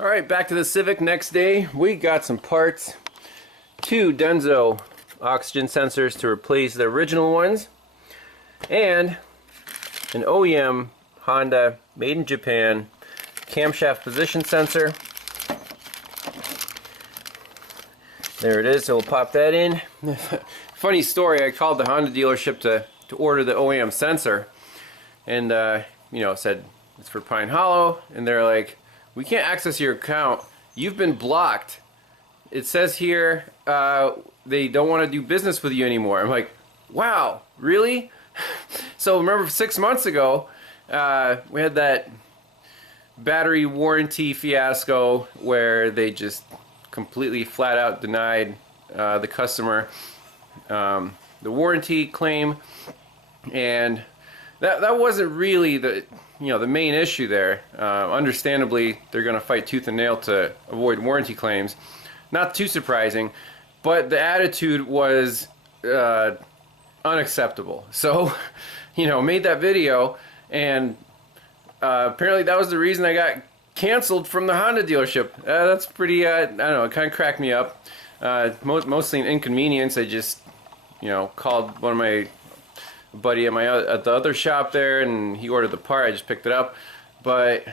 Alright, back to the Civic next day. We got some parts. 2 Denso oxygen sensors to replace the original ones. And an OEM Honda, made in Japan, camshaft position sensor. There it is, so we'll pop that in. Funny story, I called the Honda dealership to order the OEM sensor. And, you know, said it's for Pine Hollow. And they're like, we can't access your account. You've been blocked. It says here they don't want to do business with you anymore. I'm like, wow, really? So remember 6 months ago, we had that battery warranty fiasco where they just completely flat out denied the customer the warranty claim, and that wasn't really the main issue there. Understandably, they're going to fight tooth and nail to avoid warranty claims. Not too surprising, but the attitude was unacceptable. So, made that video, and apparently that was the reason I got canceled from the Honda dealership. That's pretty, I don't know, it kind of cracked me up. Mostly an inconvenience. I just, called one of my buddy at the other shop there, and he ordered the part. I just picked it up. But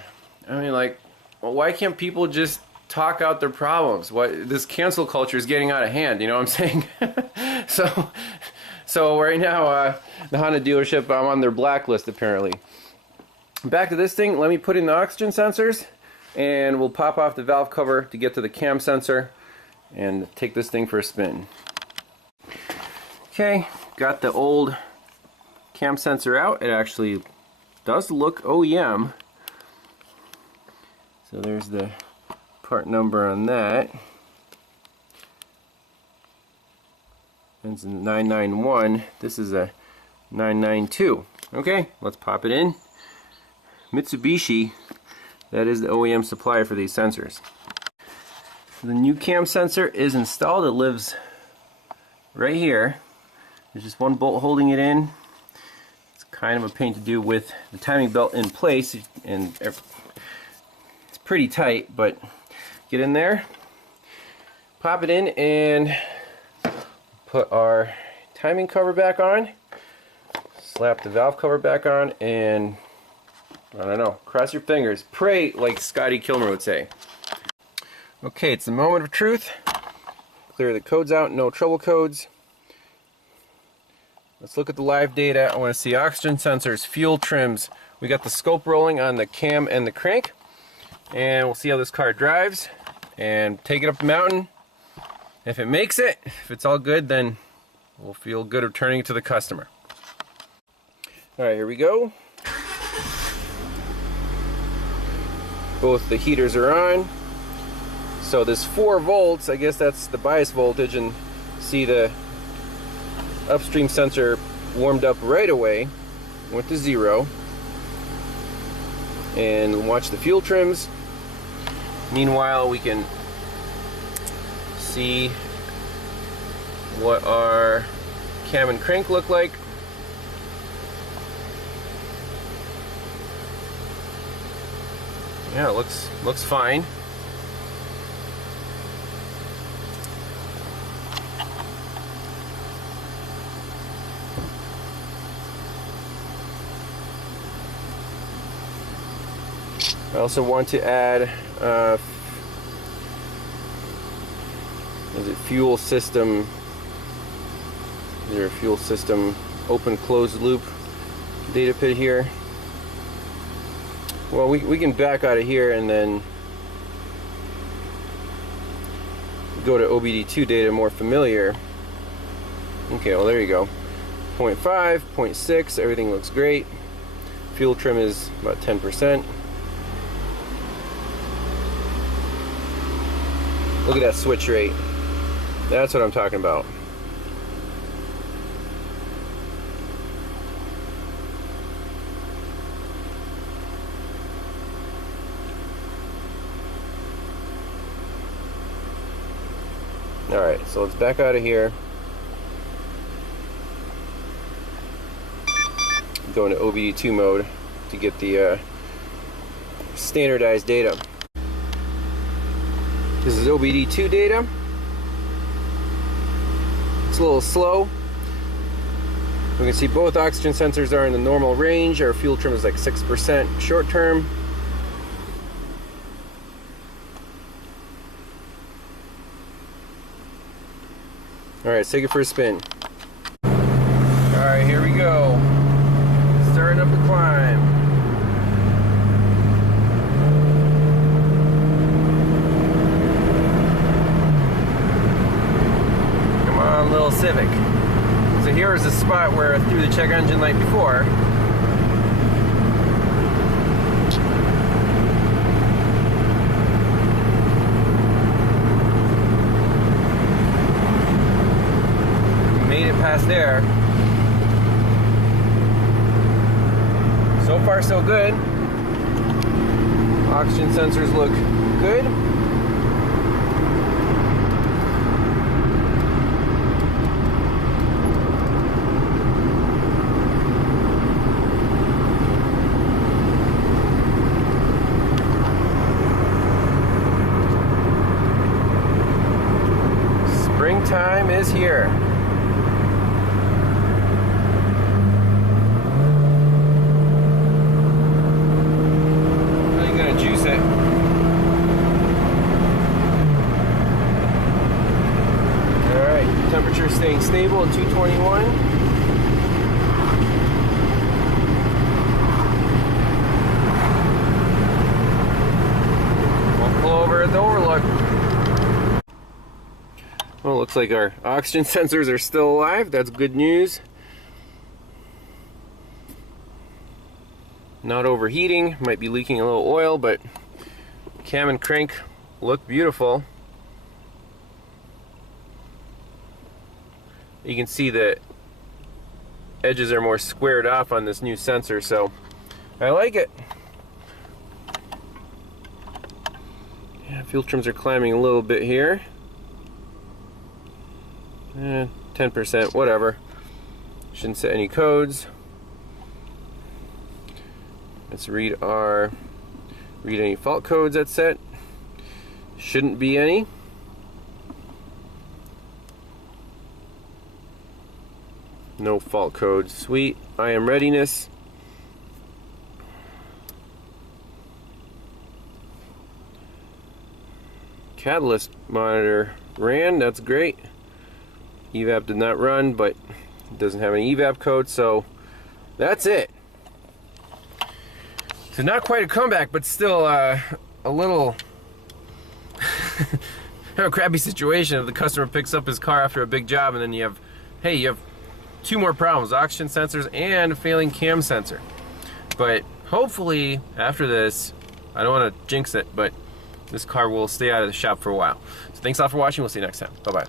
I mean, like, well, why can't people just talk out their problems? This cancel culture is getting out of hand, you know what I'm saying? So right now, the Honda dealership, I'm on their blacklist apparently. Back to this thing, let me put in the oxygen sensors, and we'll pop off the valve cover to get to the cam sensor and take this thing for a spin. Okay, got the old cam sensor out. It actually does look OEM. So there's the part number on that. It's a 991. This is a 992. Okay, let's pop it in. Mitsubishi, that is the OEM supplier for these sensors. The new cam sensor is installed. It lives right here. There's just one bolt holding it in. It's kind of a pain to do with the timing belt in place, and it's pretty tight, but get in there, pop it in, and put our timing cover back on, slap the valve cover back on, and I don't know, cross your fingers, pray, like Scotty Kilmer would say. Okay, it's the moment of truth. Clear the codes out, no trouble codes. Let's look at the live data. I want to see oxygen sensors, fuel trims. We got the scope rolling on the cam and the crank, and we'll see how this car drives and take it up the mountain. If it makes it, if it's all good, then we'll feel good returning it to the customer. Alright, here we go. Both the heaters are on. So this 4 volts, I guess that's the bias voltage, and see the upstream sensor warmed up right away, went to 0. And watch the fuel trims. Meanwhile, we can see what our cam and crank look like. Yeah, it looks fine. I also want to add is it fuel system? Is there a fuel system open closed loop data pit here? Well, we can back out of here and then go to OBD2 data, more familiar. Okay, well there you go. 0.5, 0.6, everything looks great. Fuel trim is about 10%. Look at that switch rate. That's what I'm talking about. Alright, so let's back out of here. Go into OBD2 mode to get the standardized data. This is OBD2 data. It's a little slow. We can see both oxygen sensors are in the normal range. Our fuel trim is like 6% short term. Alright, let's take it for a spin. Alright, here we go. Starting up the climb. Come on, little Civic. So here's the spot where I threw the check engine light before. Made it past there. So far so good. Oxygen sensors look good. Springtime is here. Really gonna juice it. Alright, temperature staying stable at 221. We'll pull over at the overlook. Well, looks like our oxygen sensors are still alive. That's good news. Not overheating. Might be leaking a little oil, but cam and crank look beautiful. You can see the edges are more squared off on this new sensor, so I like it. Yeah, fuel trims are climbing a little bit here. 10%, whatever. Shouldn't set any codes. Let's read any fault codes that's set. Shouldn't be any. No fault codes. Sweet. IM readiness. Catalyst monitor ran. That's great. Evap did not run, but it doesn't have any evap code, so that's it. So not quite a comeback, but still a little a crappy situation if the customer picks up his car after a big job and then you have two more problems, oxygen sensors and a failing cam sensor. But hopefully after this, I don't want to jinx it, but this car will stay out of the shop for a while. So thanks a lot for watching. We'll see you next time. Bye-bye.